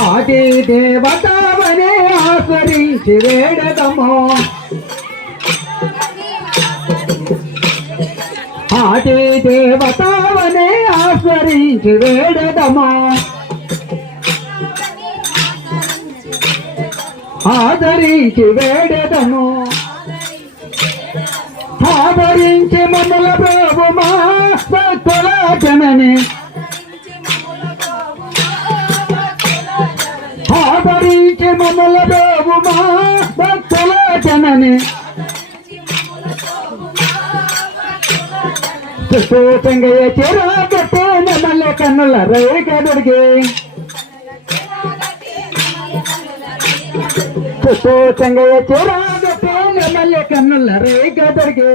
ఆది దేవతావనే ఆశ్రయించి వేడదమో ఆది దేవతావనే ఆశ్రయించి వేడదమో ఆదరించి వేడదము ఆదరించి మమ్మల ప్రభుమా భక్తుల జనని ఆదరించి మమ్మల ప్రభుమా భక్తుల జనని చుట్టూ చెంగయ్య చిరాకట్టే నెమల కన్నుల రేఖ దొరికి చుట్టూ చెంగయ్య చిరాకట్టే నెమల కన్నుల రేఖ దొరికి